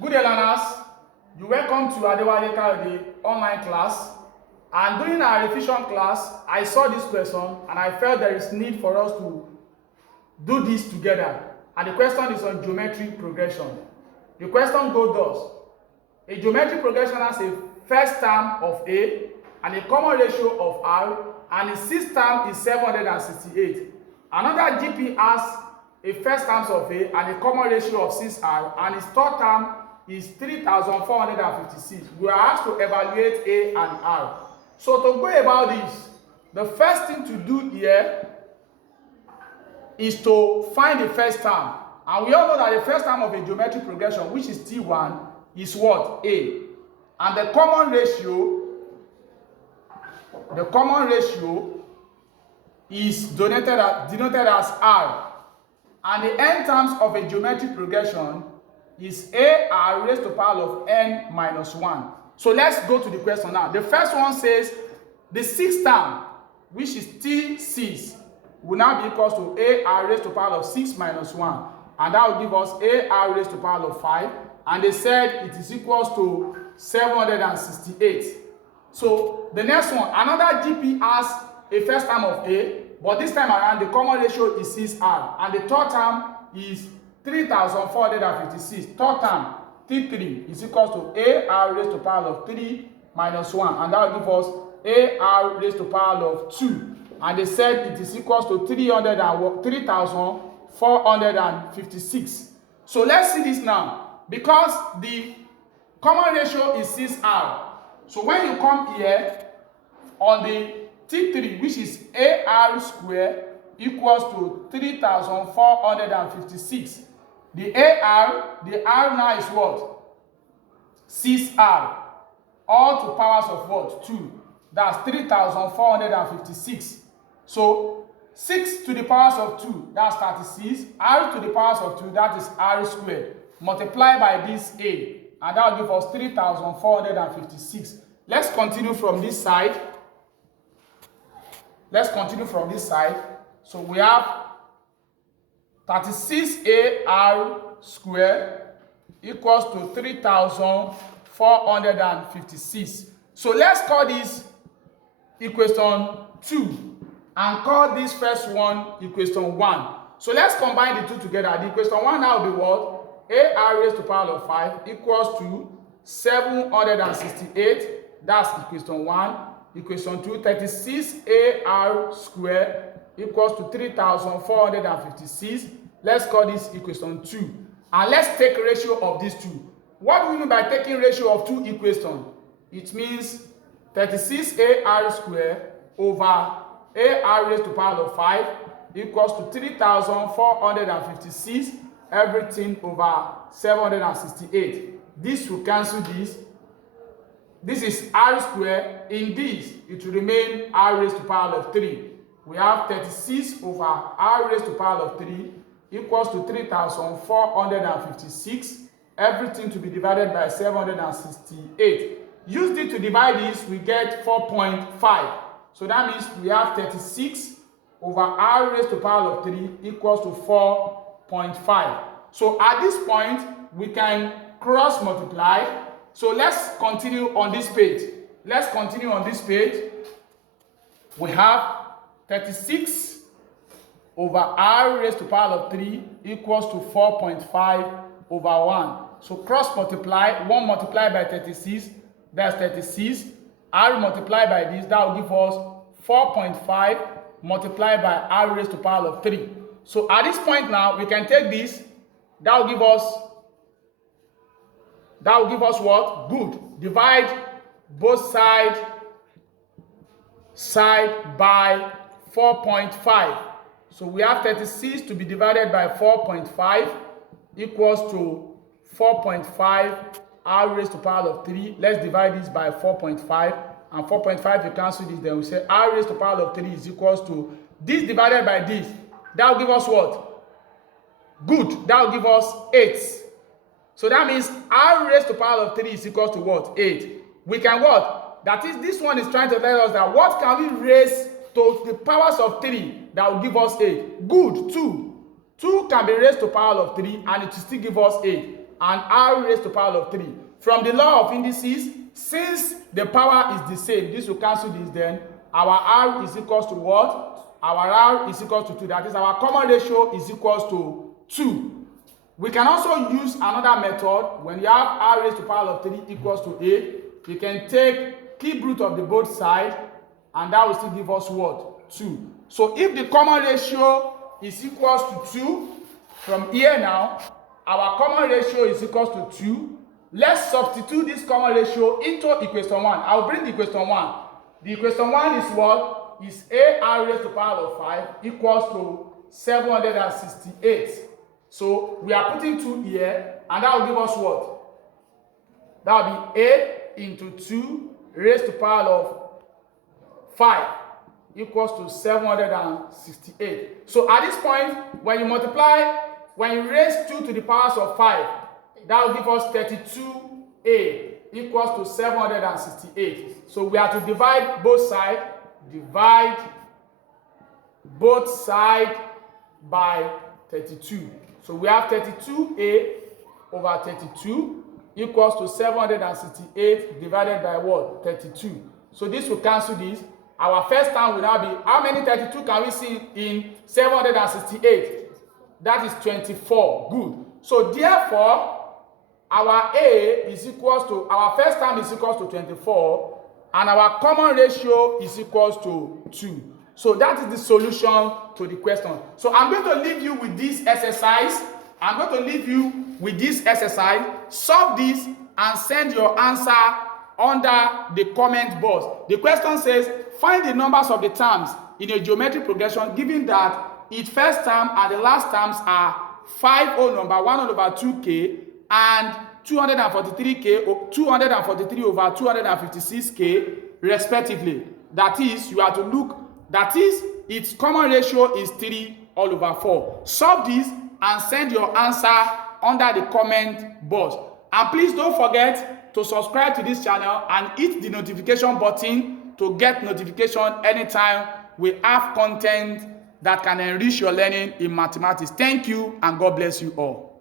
Good day, learners. You welcome to Adewalekayodeonlineclass class. And during our revision class, I saw this question and I felt there is need for us to do this together. And the question is on geometric progression. The question goes thus: a geometric progression has a first term of A and a common ratio of R, and its sixth term is 768. Another GP has a first term of A and a common ratio of 6R, and its third term is 3456. We are asked to evaluate A and R. So to go about this, the first thing to do here is to find the first term. And we all know that the first term of a geometric progression, which is T1, is what? A. And the common ratio is denoted as R. And the n terms of a geometric progression is AR raised to the power of n minus 1. So let's go to the question now. The first one says the sixth term, which is T6, will now be equal to AR raised to the power of 6 minus 1. And that will give us AR raised to the power of 5. And they said it is equal to 768. So the next one, another GP has a first term of A, but this time around the common ratio is 6R. And the third term is 3456. Third term, T3, is equal to AR raised to the power of 3 minus 1. And that will give us AR raised to the power of 2. And they said it is equal to 3456. So let's see this now. Because the common ratio is 6R. So when you come here on the T3, which is AR squared, equals to 3456. The R now is what? 6R. All to powers of what? 2. That's 3456. So 6 to the powers of 2, that's 36. R to the powers of 2, that is R squared. Multiply by this A, and that will give us 3456. Let's continue from this side. So we have 36AR squared equals to 3456. So let's call this equation 2 and call this first one equation 1. So let's combine the two together. The equation 1 now will be what? AR raised to the power of 5 equals to 768. That's equation 1. Equation 2, 36AR squared equals to 3456. Let's call this equation 2. And let's take ratio of these two. What do we mean by taking ratio of two equations? It means 36AR squared over AR raised to the power of 5 equals to 3456, everything over 768. This will cancel this. This is R squared. In this, it will remain R raised to the power of 3. We have 36 over R raised to the power of 3 equals to 3456. Everything to be divided by 768. Use it to divide this, we get 4.5. So that means we have 36 over R raised to the power of 3 equals to 4.5. So at this point, we can cross multiply. So let's continue on this page. We have 36 over R raised to the power of 3 equals to 4.5 over 1. So cross multiply. 1 multiplied by 36, that's 36. R multiplied by this, that will give us 4.5 multiplied by R raised to the power of 3. So at this point now, we can take this. That will give us what? Good. Divide both sides by 4.5. So we have 36 to be divided by 4.5 equals to 4.5 R raised to the power of 3. Let's divide this by 4.5. And 4.5, you cancel this, then we say R raised to the power of 3 is equals to this divided by this. That will give us what? Good. That will give us 8. So that means R raised to the power of 3 is equal to what? 8. We can what? That is, this one is trying to tell us that what can we raise to the powers of 3 that will give us 8? Good. 2. 2 can be raised to the power of 3 and it will still give us 8. and r raised to the power of 3. From the law of indices, since the power is the same, this will cancel this then. Our r is equals to what? Our r is equals to 2. That is, our common ratio is equals to 2. We can also use another method. When you have r raised to the power of 3 equals to a, you can take cube root of the both sides, and that will still give us what? 2. So if the common ratio is equals to 2, from here now, our common ratio is equals to 2. Let's substitute this common ratio into equation 1. I'll bring the equation 1. The equation 1 is what? Is ar raised to the power of 5 equals to 768. So we are putting 2 here, and that will give us what? That will be a into 2 raised to the power of 5 equals to 768. So at this point, when you multiply, when you raise 2 to the powers of 5, that will give us 32a equals to 768. So we have to divide both sides. Divide both sides by 32. So we have 32a over 32 equals to 768 divided by what? 32. So this will cancel this. Our first term will now be, how many 32 can we see in 768? That is 24. Good. So therefore, our a is equals to, our first term is equals to 24, and our common ratio is equals to 2. So that is the solution to the question. So I'm going to leave you with this exercise. I'm going to leave you with this exercise. Solve this and send your answer under the comment box. The question says, find the numbers of the terms in a geometric progression given that its first term and the last terms are 5 whole number 1 over 2k and 243k or 243 over 256k respectively. That is, you have to look, that is, its common ratio is 3 all over 4. Solve this and send your answer under the comment box. And please don't forget to subscribe to this channel and hit the notification button to get notification anytime we have content that can enrich your learning in mathematics. Thank you, and God bless you all.